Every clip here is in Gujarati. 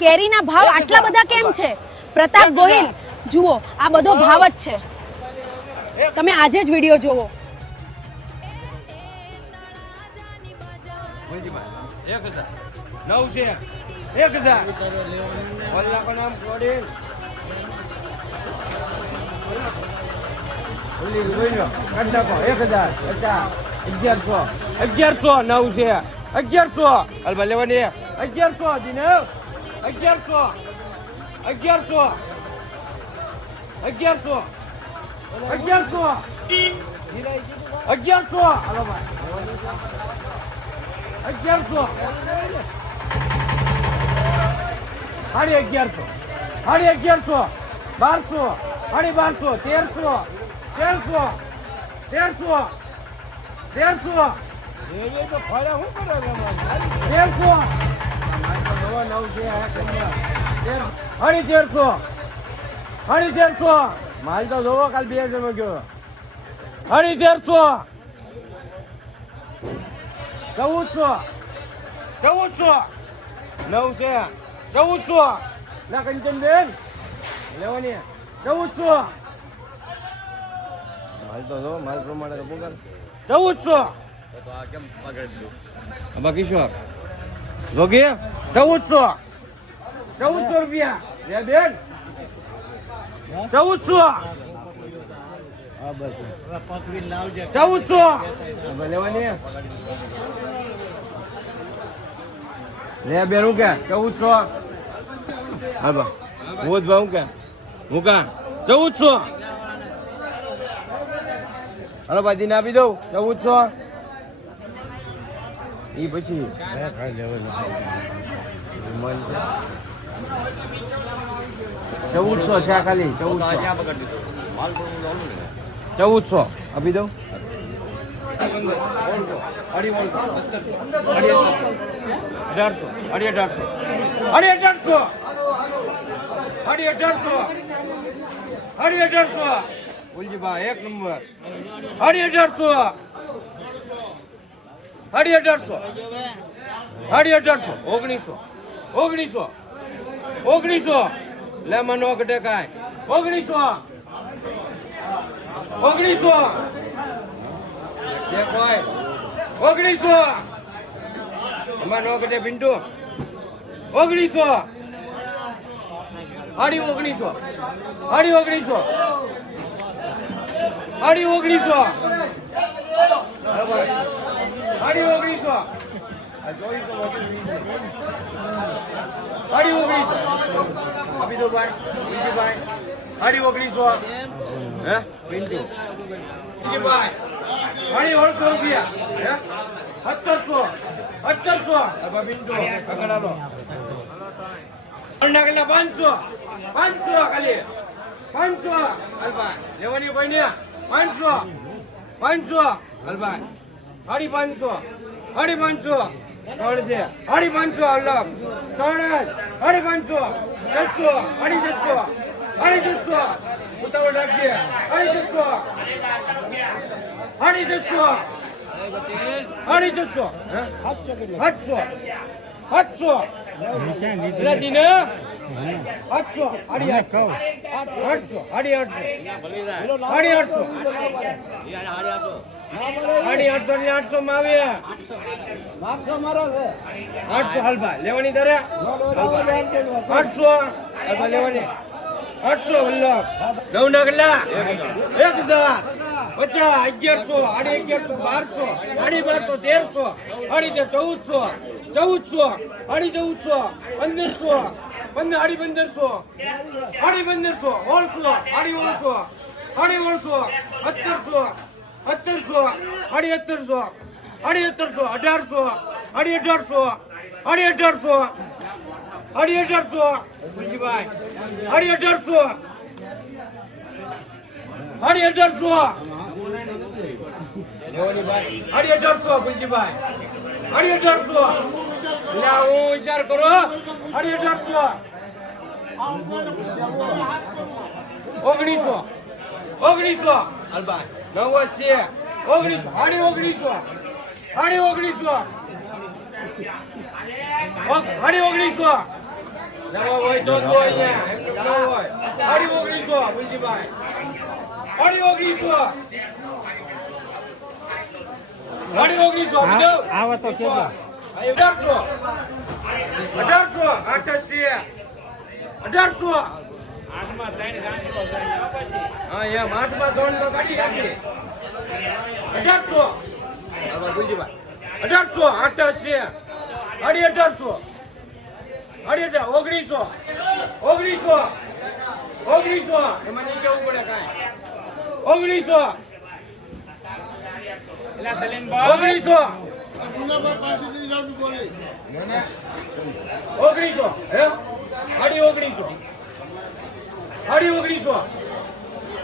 કેરીના ભાવ આટલા બધા કેમ છે? પ્રતાપ ગોહિલ જુઓ, આ બધો ભાવ જ છે. તમે આજે જ વિડીયો જોવો. 1300 માલ તો જોવો કાલ 2000 માં ગયો. 1300 1400 9 છે 1400 ના કંચનબેન લેવાની 1400 માલ તો જો માલ પ્રમાણે તો બોગલ 1400 તો આ કેમ પકડી લો બાકી શું જોગે 1400 રૂપિયા લે બેન 1400 હા બસ 1400 લેવાની લે બેન હું કે 1400 હા બા મોજ બા હું કે 1400 હાલો બાજીને આપી દઉં 1400 ઈ પછી 1400 છે ખાલી 1400 આપી દઉં 1800 બોલજીભાઈ એક નંબર 1800 1900 લે મનો કટે કાય 1900 જે કોઈ 1900 મનો કટે પિન્ટુ 1900 1900 આપી દો ભાઈ બીજીભાઈ 1900 હે પિન્ટુ બીજીભાઈ 1800 રૂપિયા હે 1700 અબા પિન્ટુ આગળ આલો નાગલા 500 ખાલી 500 અલબા લેવાની ભાઈ ને 500 અલબા 550 ત્રણ છે 550 અલગ ત્રણ 550 600 ઉતાવળ રાખીએ 700 દીને 800 માં આવ્યા 800 હલબા લેવાની તારે 800 હલબા લેવાની 800 વલ્લભ 9 ના કેટલા 1000 50 1100 1200 1300 1500 વિચાર કરો 1800 1900 અલબા 900 1900 1900 નવા હોય તો જો અહીંયા એમ તો ન હોય. 1900 મુલજીભાઈ. 1900. 1900 આવો તો કેજો. 1800. 1800. 1800. હા એમ 8 માં 3 તો કાઢી નાખી. 1800. હવે મુલજીભાઈ. 1800. 88. 1800. 1900. 1900. એમાં નહીં કેવું પડે કાંઈ. 1900. 1900. 1900. હે? 1900. 1900.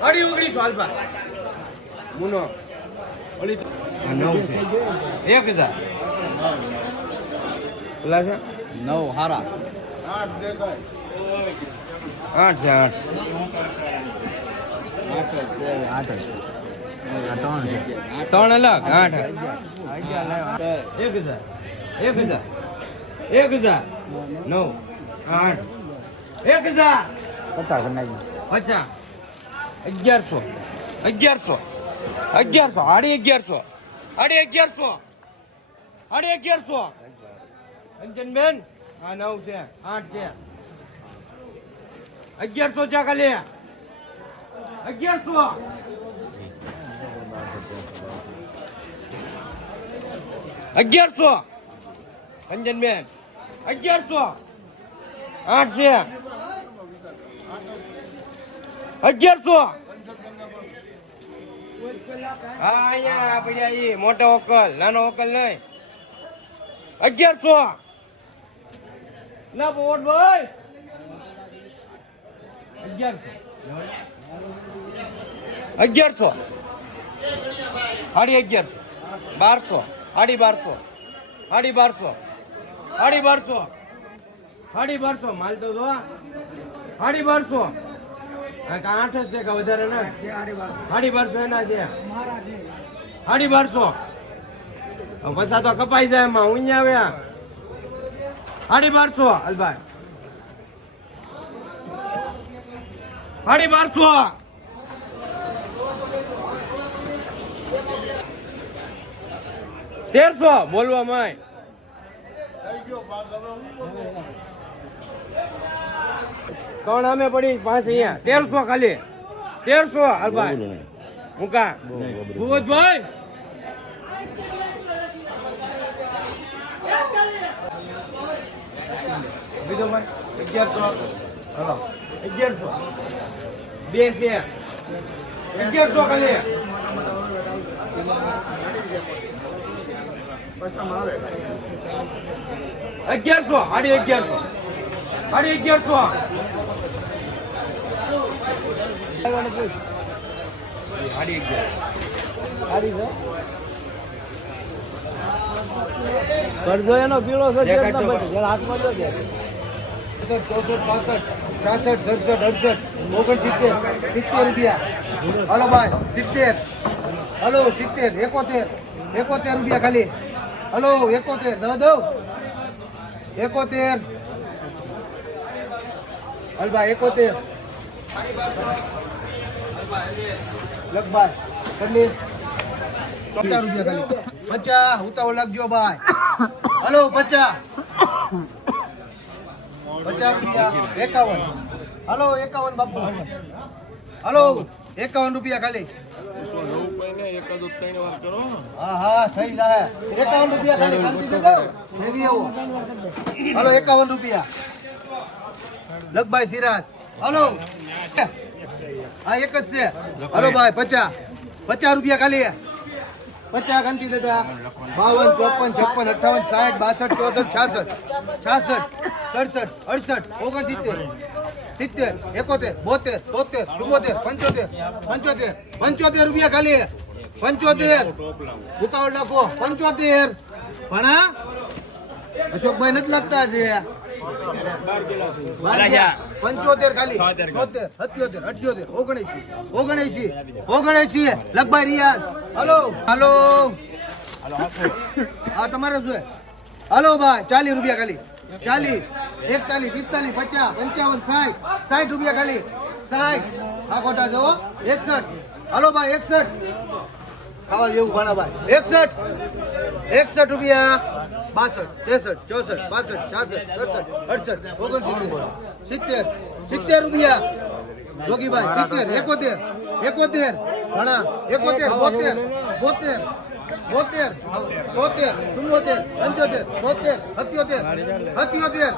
1900 હાલપા. મુનો. ઓલી 1000. પેલા છે 9 હારા 8 3 અલગ 8 1000 9 8 1000 50 1100 સાડી 1100 અંજનબેન આ 9 છે 8 છે 1100 ચા ખાલી 1100 1100 અંજનબેન 1100 8 છે 1100 હા અહીંયા પડ્યા ઈ મોટો ઓકલ નાનો ઓકલ નહીં 1100 ના બોટ ભાઈ 1100 સાડી 1100 1200 સાડી 1200 માલ તો જો સાડી 1200 8 જ છે કે વધારે ના સાડી 1200 એના છે સાડી 1200 પૈસા તો કપાઈ જાય એમાં ઊંઘ આવ્યા સાડી 1200 અલભાઈ સાડી 1200 1300 બોલવા માં કોણ અમે પડી 5 અહીંયા 1300 ખાલી 1300 અલભાઈ મુકા ભૂવતભાઈ બીજો ભાઈ 1100 હલો 1100 બે છે 1100 ખાલી પૈસામાં આવે 1100 સાડી 1100 સાડી 1100 સાડી 11 કરજો એનો પીળો છે હાથમાં જો છે 64 65 66 67 68 69 રૂપિયા હલો ભાઈ 70 હલો 70 71 રૂપિયા ખાલી હલો 71 દો દો 71 હલ ભાઈ 71 લગભાઈ કેટલી 50 રૂપિયા ખાલી 50 ઉતાવળ લાગજો ભાઈ હલો 50 રૂપિયા 51 હલો 51 બાપુ હલો 51 રૂપિયા ખાલી હા હા થઈ જાય 51 રૂપિયા ખાલી શાંતિ દેજો લેવી આવો હલો 51 રૂપિયા લગભાઈ સિરાજ હલો હા એક જ છે હલો ભાઈ 50 રૂપિયા ખાલી 50 ઘંટી દેતા 52 54 56 58 60 62 63 66 67 68 69 70 71 72 75 રૂપિયા ખાલી 75 ઉતાવળ નાખો 75 ભણા અશોકભાઈ નથી લાગતા છે 75 ખાલી 76 77 78 79 લગભાઈ રિયાઝ હલો હા તમારે શું હલો ભાઈ 40 રૂપિયા ખાલી 40, 41, 45, 50, 55, 60, 60 રૂપિયા ખાલી 60. આ ખોટા જો 61. હાલો ભાઈ 61. ખાવા જેવું ભાણા ભાઈ 61 રૂપિયા 62, 63, 64, 65, 66, 67, 68, 70 રૂપિયા જોગીભાઈ 70, 71 ભાણા 71, 72, 73, 74, 75, 76, 77, 77,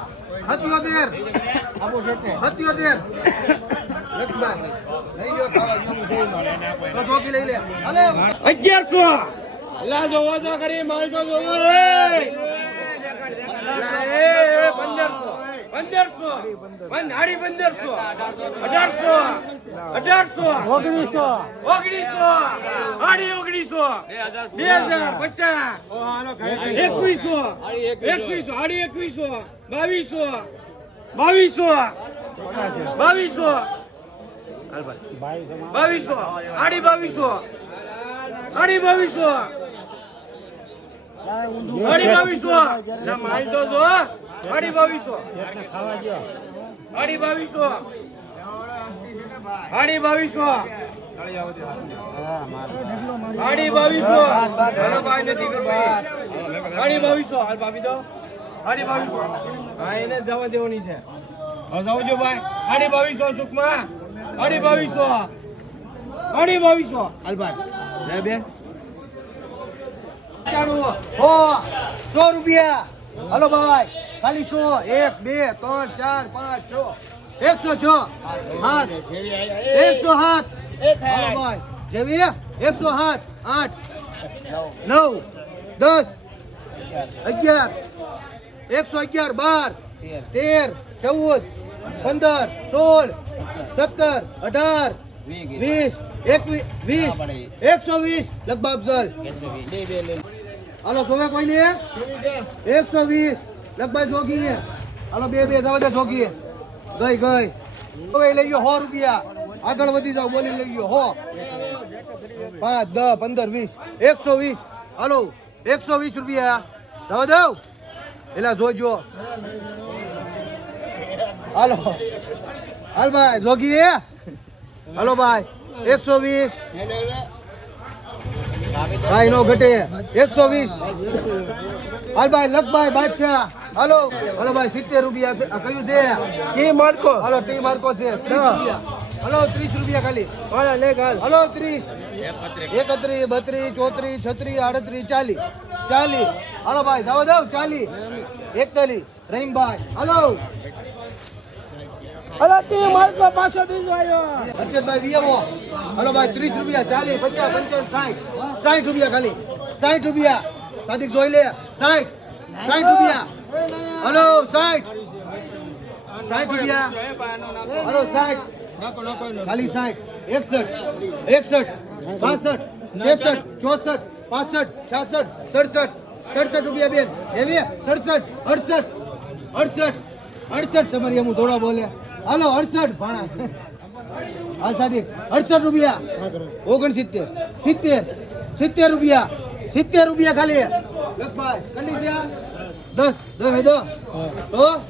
77 લઈ લે હાલે 1100 લા જોવો તો કરી માલ તો જોવો રે 1500 1500 1800 1900 2000 માલ તો જો 2200 હાલ ભાભી દો 2200 હા એને જવા દેવાની છે હવે જાવજો ભાઈ 2200 સુકમાં 2200 હાલ ભાઈ લે બેન 100 રૂપિયા હાલો ભાઈ ખાલી 100 1 2 3 4 5 6 106 107 હાલો ભાઈ જેવી 107 8 9 10 11 111 12 13 14 15 16 17 18 20 21 120 લગભગ અફઝલ હાલો જોવે કોઈ ને 120 લગભગ જોગી હાલો બે જવા દે જોગી ગઈ હવે લઈ ગયો 100 રૂપિયા આગળ વધી જાવ બોલી લઈ ગયો 100 5 10 15 20 120 હાલો 120 રૂપિયા જવા દઉં એલા જોજો હાલો હાલ ભાઈ જોગી હાલો ભાઈ 120 ભાઈ નો ઘટે 120 હાલ ભાઈ લખભાઈ બાદશાહ હાલો ભાઈ 70 રૂપિયા છે આ કયું છે કી માર્કો હાલો ટી માર્કો છે 30 રૂપિયા હાલો 30 રૂપિયા ખાલી વાળા લે ગાલ હાલો 30 31 32 34 36 38 40 હાલો ભાઈ જાવ 40 41 રહીમભાઈ હાલો અરે કી માર્કો પાછો દીજો આયો હર્ષદભાઈ વિયવો હાલો ભાઈ 30 રૂપિયા 40 50 55 60 રૂપિયા ખાલી 60 રૂપિયા સાદિક જોઈ લે 60 રૂપિયા હાલો 60 રૂપિયા હાલો 60 ખાલી 60 61 62 63 64 65 66 67 રૂપિયા બેન એવી 67 68 તમારી હું થોડા બોલે હાલો 68 ભાણા હાલ સાદી 68 રૂપિયા 69 70 રૂપિયા 70 રૂપિયા ખાલી લખભાઈ કરી દ્યા 10 દો તો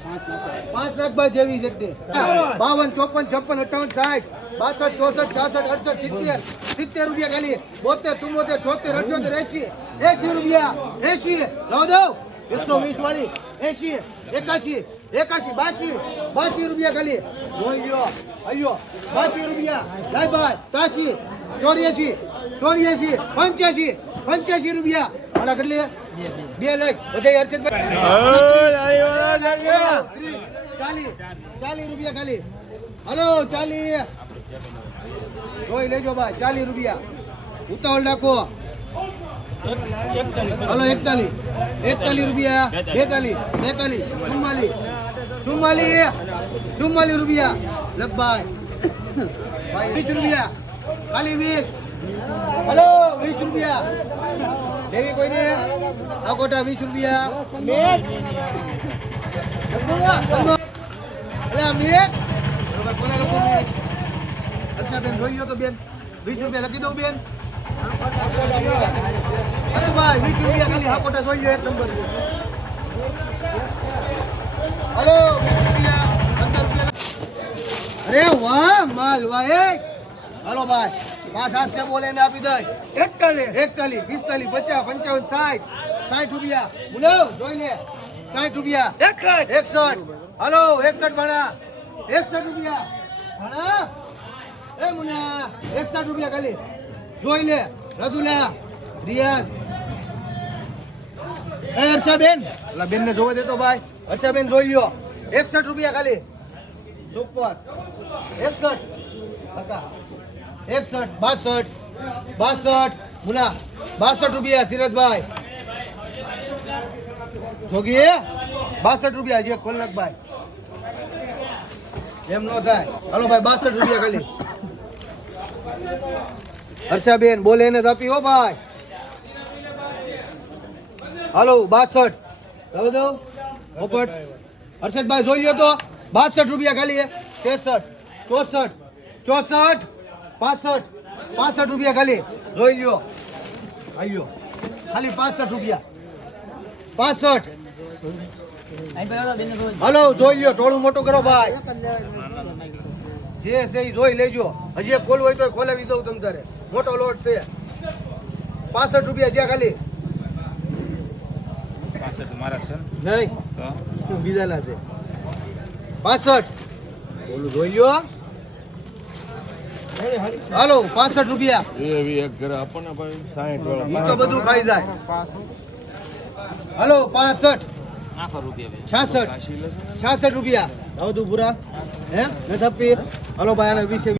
5 લાખભાઈ જેવી જગ્યા 52 54 56 57 58 62 64 68 70 રૂપિયા ખાલી 72 74 78 રૂપિયા 80 લાવ દો 120 વાળી 80 81 રૂપિયા ખાલી જોઈ લ્યો અયો 82 રૂપિયા લાય ભાઈ 83 84 85 રૂપિયા આના કેટલી 2 લાખ બધે હર્ષદભાઈ 40 રૂપિયા ખાલી હલો 40 જોઈ લેજો ભાઈ 40 રૂપિયા ઉતાવળ નાખો હલો 41 રૂપિયા 42 44 રૂપિયા લગભાઈ 20 રૂપિયા ખાલી 20 હલો 20 રૂપિયા દેવી કોઈને આ કોટા 20 રૂપિયા બેન જોઈ લો તો બેન 20 રૂપિયા લખી દઉં બેન ભાઈ 20 રૂપિયા ખાલી આ કોટા જોઈ લો 1 નંબર હાલો 20 રૂપિયા 15 રૂપિયા અરે વાહ માલ વાહ એ હાલો ભાઈ 5 હાથ છે બોલે ને આપી દે 41 45 50 55 60 રૂપિયા બોલો જોઈ લે 60 રૂપિયા 61 હાલો 61 ભણા 61 રૂપિયા ભણા એ મુના 61 રૂપિયા ખાલી જોઈ લે રજુલા રિયાઝ એ હર્ષાબેન ઓલા બેન ને જોવા દેતો ભાઈ હર્ષાબેન જોઈ લ્યો 61 રૂપિયા ખાલી સુપર 61 કાકા 61 62 મુના 62 રૂપિયા સિરજભાઈ જોગી 62 રૂપિયા જે કોલનકભાઈ એમ નો થાય હાલો ભાઈ 62 રૂપિયા ખાલી હર્ષાબેન બોલે એને આપી હો ભાઈ હાલો 62 લાવો દો પોપટ હર્ષદભાઈ જોઈ લ્યો તો 62 રૂપિયા ખાલી 63 64 64 65 65 રૂપિયા ખાલી જોઈ લ્યો આયો ખાલી 65 રૂપિયા 65 હાલો જોઈ લ્યો ટોળું મોટું કરો ભાઈ જે છે એ જોઈ લેજો હજી એક ખોલવું હોય તો ખોલાવી દઉં તમ તારે મોટો લોટ છે 65 રૂપિયા જ્યાં ખાલી નહીં બીજા ના છે 65 બોલું જોઈ લ્યો હાલો 65 રૂપિયા ઈ તો બધું ખાઈ જાય હાલો 65 66 66 રૂપિયા આવો તું પૂરા હે ને થપ્પી હાલો ભાઈ આને 20